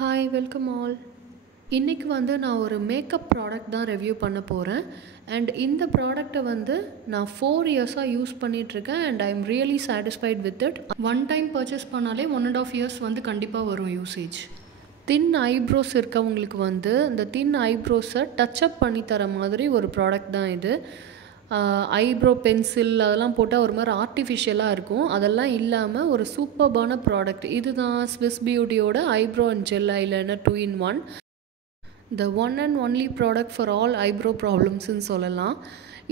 Hi welcome all. இன்றைக்கி நான் ஒரு மேக்கப் ப்ராடக்ட் தான் ரிவ்யூ பண்ண போகிறேன். அண்ட் இந்த ப்ராடக்டை நான் 4 இயர்ஸாக யூஸ் பண்ணிகிட்ருக்கேன். And I am really satisfied with it. One time purchase பண்ணாலே 1.5 இயர்ஸ் கண்டிப்பாக வரும் யூசேஜ். தின் ஐப்ரோஸ் இருக்கவங்களுக்கு இந்த தின் ஐப்ரோஸை டச்சப் பண்ணி தர மாதிரி ஒரு ப்ராடக்ட் தான் இது. ஐப்ரோ பென்சில் அதெல்லாம் போட்டால் ஒரு மாதிரி ஆர்டிஃபிஷியலாக இருக்கும். அதெல்லாம் இல்லாமல் ஒரு சூப்பர்பான ப்ராடக்ட் இது தான். ஸ்விஸ் பியூட்டியோட eyebrow and gel eyeliner 2-in-1. The one and only product for all eyebrow ப்ராப்ளம்ஸ்ன்னு சொல்லலாம்.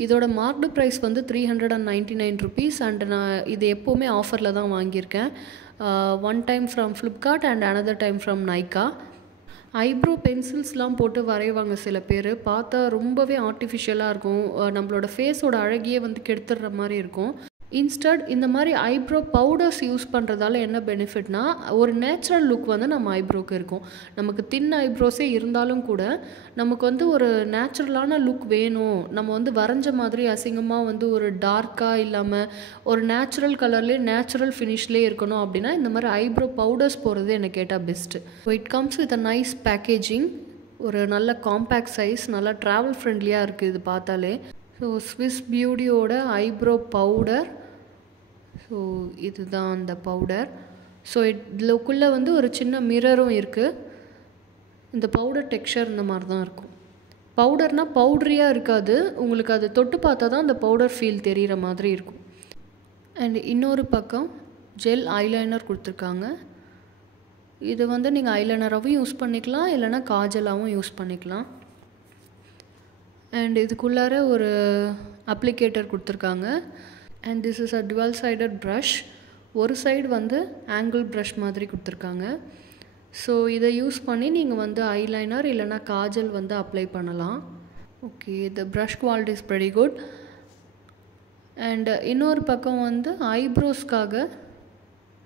இதோட மார்க்டு ப்ரைஸ் 399 rupees. அண்ட் நான் இது எப்போவுமே ஆஃபரில் தான் வாங்கியிருக்கேன். One time from Flipkart and another time from Nykaa. Eyebrow பென்சில்ஸ்லாம் போட்டு வரைவாங்க சில பேர். பார்த்தா ரொம்பவே ஆர்டிஃபிஷியலாக இருக்கும். நம்மளோட ஃபேஸோட அழகியே கெடுத்துடுற மாதிரி இருக்கும். இன்ஸ்டட் இந்த மாதிரி ஐப்ரோ பவுடர்ஸ் யூஸ் பண்ணுறதால என்ன பெனிஃபிட்னா, ஒரு நேச்சுரல் லுக் நம்ம ஐப்ரோக்கு இருக்கும். நமக்கு தின் ஐப்ரோஸே இருந்தாலும் கூட நமக்கு ஒரு நேச்சுரலான லுக் வேணும். நம்ம வரைஞ்ச மாதிரி அசிங்கமாக ஒரு டார்க்காக இல்லாமல் ஒரு நேச்சுரல் கலர்லேயே நேச்சுரல் ஃபினிஷ்லேயே இருக்கணும் அப்படின்னா இந்த மாதிரி ஐப்ரோ பவுடர்ஸ் போடுறது என்ன கேட்டால் best. So it comes with a nice packaging. ஒரு நல்ல காம்பேக்ட் சைஸ், நல்லா ட்ராவல் ஃப்ரெண்ட்லியாக இருக்குது இது பார்த்தாலே. ஸோ ஸ்விஸ் பியூட்டியோட ஐப்ரோ பவுடர். ஸோ இதுதான் அந்த பவுடர். ஸோ இதுக்குள்ளே ஒரு சின்ன மிரரும் இருக்குது. இந்த பவுடர் டெக்ஸ்சர் இந்த மாதிரி தான் இருக்கும். பவுடர்னால் பவுட்ரியாக இருக்காது. உங்களுக்கு அது தொட்டு பார்த்தா தான் அந்த பவுடர் ஃபீல் தெரிகிற மாதிரி இருக்கும். அண்ட் இன்னொரு பக்கம் ஜெல் ஐலைனர் கொடுத்துருக்காங்க. இது நீங்கள் ஐலைனராகவும் யூஸ் பண்ணிக்கலாம், இல்லைனா காஜலாகவும் யூஸ் பண்ணிக்கலாம். அண்ட் இதுக்குள்ளார ஒரு அப்ளிகேட்டர் கொடுத்துருக்காங்க. And this is a dual sided brush. ஒரு சைடு ஆங்கிள் ப்ரஷ் மாதிரி கொடுத்துருக்காங்க. ஸோ இதை யூஸ் பண்ணி நீங்கள் ஐலைனர் இல்லைனா காஜல் அப்ளை பண்ணலாம். Okay, the brush quality is very good. And இன்னொரு பக்கம் ஐப்ரோஸ்க்காக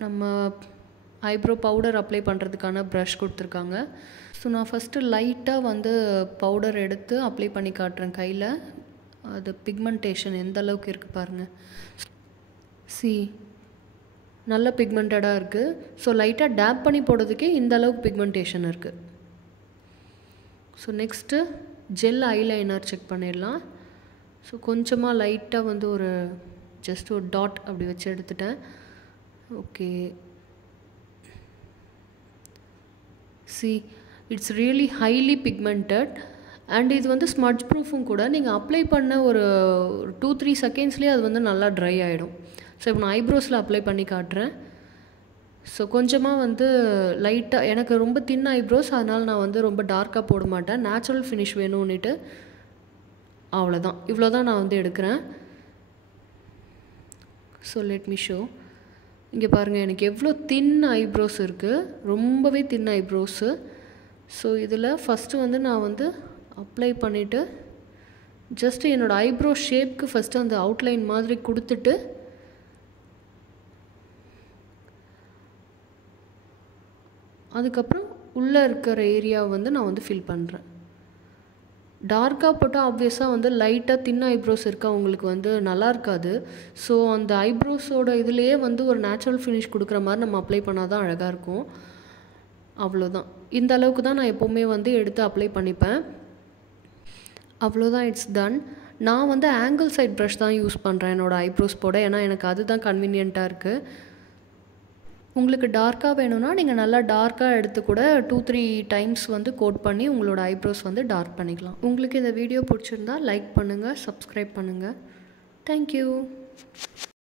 நம்ம ஐப்ரோ பவுடர் அப்ளை பண்ணுறதுக்கான ப்ரஷ் கொடுத்துருக்காங்க. ஸோ நான் ஃபஸ்ட்டு லைட்டாக பவுடர் எடுத்து அப்ளை பண்ணி காட்டுறேன் கையில். அது பிக்மெண்டேஷன் எந்த அளவுக்கு இருக்குது பாருங்கள். நல்ல பிக்மெண்டடாக இருக்குது. ஸோ லைட்டாக டேப் பண்ணி போடுறதுக்கே இந்த அளவுக்கு பிக்மெண்டேஷன் இருக்குது. So next gel eyeliner check பண்ணிடலாம். ஸோ கொஞ்சமாக லைட்டாக ஒரு ஜஸ்ட் ஒரு டாட் அப்படி வச்சு எடுத்துட்டேன். Okay, it's really highly pigmented. And இது ஸ்மட்ச் ப்ரூஃபும் கூட. நீங்கள் அப்ளை பண்ண ஒரு 2-3 செகண்ட்ஸ்லேயே அது நல்லா ட்ரை ஆகிடும். ஸோ இப்போ நான் ஐப்ரோஸில் அப்ளை பண்ணி காட்டுறேன். ஸோ கொஞ்சமாக லைட்டாக, எனக்கு ரொம்ப தின் ஐப்ரோஸ், அதனால் நான் ரொம்ப டார்க்காக போட மாட்டேன். நேச்சுரல் ஃபினிஷ் வேணும்னுட்டு அவ்வளோதான், இவ்வளோ தான் நான் எடுக்கிறேன். So let me show. இங்கே பாருங்கள், எனக்கு எவ்வளோ தின் ஐப்ரோஸ் இருக்குது, ரொம்பவே தின் ஐப்ரோஸு. ஸோ இதில் ஃபஸ்ட்டு நான் அப்ளை பண்ணிவிட்டு ஜஸ்ட்டு என்னோடய ஐப்ரோ ஷேப்க்கு ஃபஸ்ட்டு அந்த அவுட்லைன் மாதிரி கொடுத்துட்டு அதுக்கப்புறம் உள்ளே இருக்கிற ஏரியாவை நான் ஃபில் பண்ணுறேன். டார்க்காக போட்டால் ஆப்வியஸாக லைட்டாக தின் ஐப்ரோஸ் இருக்கவங்களுக்கு நல்லா இருக்காது. ஸோ அந்த ஐப்ரோஸோட இதுலேயே ஒரு நேச்சுரல் ஃபினிஷ் கொடுக்குற மாதிரி நம்ம அப்ளை பண்ணால் தான் அழகாக இருக்கும். அவ்வளோதான், இந்த அளவுக்கு தான் நான் எப்போவுமே எடுத்து அப்ளை பண்ணிப்பேன். அவ்வளோதான், இட்ஸ் டன். நான் ஆங்கிள் சைட் ப்ரஷ் தான் யூஸ் பண்ணுறேன் என்னோடய ஐப்ரோஸ் போட. ஏன்னா எனக்கு அதுதான் கன்வீனியண்ட்டாக இருக்குது. உங்களுக்கு டார்க்காக வேணும்னா நீங்கள் நல்லா டார்க்காக எடுத்து கூட 2-3 டைம்ஸ் கோட் பண்ணி உங்களோட ஐப்ரோஸ் டார்க் பண்ணிக்கலாம். உங்களுக்கு இந்த வீடியோ பிடிச்சிருந்தா லைக் பண்ணுங்கள், சப்ஸ்கிரைப் பண்ணுங்கள். தேங்க்யூ.